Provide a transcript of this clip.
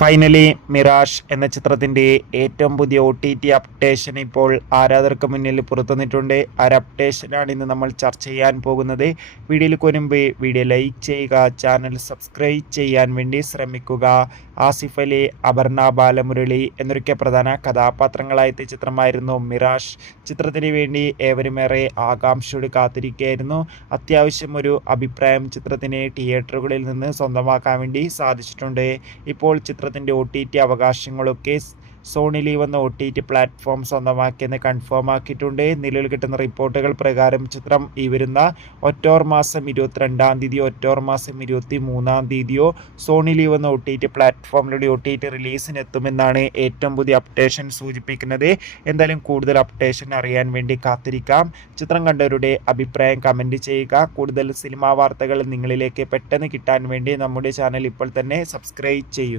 Finally mirage എന്ന ചിത്രത്തിൻ്റെ ഏറ്റവും പുതിയ OTT അപ്ഡേഷൻ ഇപ്പോൾ ആരാധകർക്ക് മുന്നിൽ പുറത്തുവന്നിട്ടുണ്ട്. ആ അപ്ഡേഷനാണ് ഇന്ന് നമ്മൾ ചർച്ച ചെയ്യാൻ പോകുന്നത്. വീഡിയോയിൽ മുൻപ് വീഡിയോ ലൈക്ക് ചെയ്യുക, ചാനൽ സബ്സ്ക്രൈബ് ചെയ്യാൻ വേണ്ടി ശ്രമിക്കുക. ആസിഫ് അലി, അപർണ ബാലമുരളി എന്നൊക്കെ പ്രധാന കഥാപാത്രങ്ങളായ ചിത്രമായിരുന്നു മിറാഷ്. ചിത്രത്തിന് വേണ്ടി ഏവരുമേറെ ആകാംക്ഷയോട് കാത്തിരിക്കുകയായിരുന്നു. അത്യാവശ്യം ഒരു അഭിപ്രായം ചിത്രത്തിന് തിയേറ്ററുകളിൽ നിന്ന് സ്വന്തമാക്കാൻ വേണ്ടി സാധിച്ചിട്ടുണ്ട്. ഇപ്പോൾ ചിത്രത്തിൻ്റെ OTT അവകാശങ്ങളൊക്കെ സോണി ലീവ് എന്ന OTT പ്ലാറ്റ്ഫോം സ്വന്തമാക്കിയെന്ന് കൺഫേം ആക്കിയിട്ടുണ്ട്. നിലവിൽ കിട്ടുന്ന റിപ്പോർട്ടുകൾ പ്രകാരം ചിത്രം ഈ വരുന്ന ഒക്ടോബർ മാസം 22-ാം തീയതിയോ ഒക്ടോബർ മാസം 23-ാം തീയതിയോ സോണി ലീവ് എന്ന OTT പ്ലാറ്റ്ഫോമിലൂടെ OTT റിലീസിന് എത്തുമെന്നാണ് ഏറ്റവും പുതിയ അപ്ഡേഷൻ സൂചിപ്പിക്കുന്നത്. എന്തായാലും കൂടുതൽ അപ്ഡേഷൻ അറിയാൻ വേണ്ടി കാത്തിരിക്കാം. ചിത്രം കണ്ടവരുടെ അഭിപ്രായം കമൻറ്റ് ചെയ്യുക. കൂടുതൽ സിനിമാ വാർത്തകൾ നിങ്ങളിലേക്ക് പെട്ടെന്ന് കിട്ടാൻ വേണ്ടി നമ്മുടെ ചാനൽ ഇപ്പോൾ തന്നെ സബ്സ്ക്രൈബ് ചെയ്യൂ.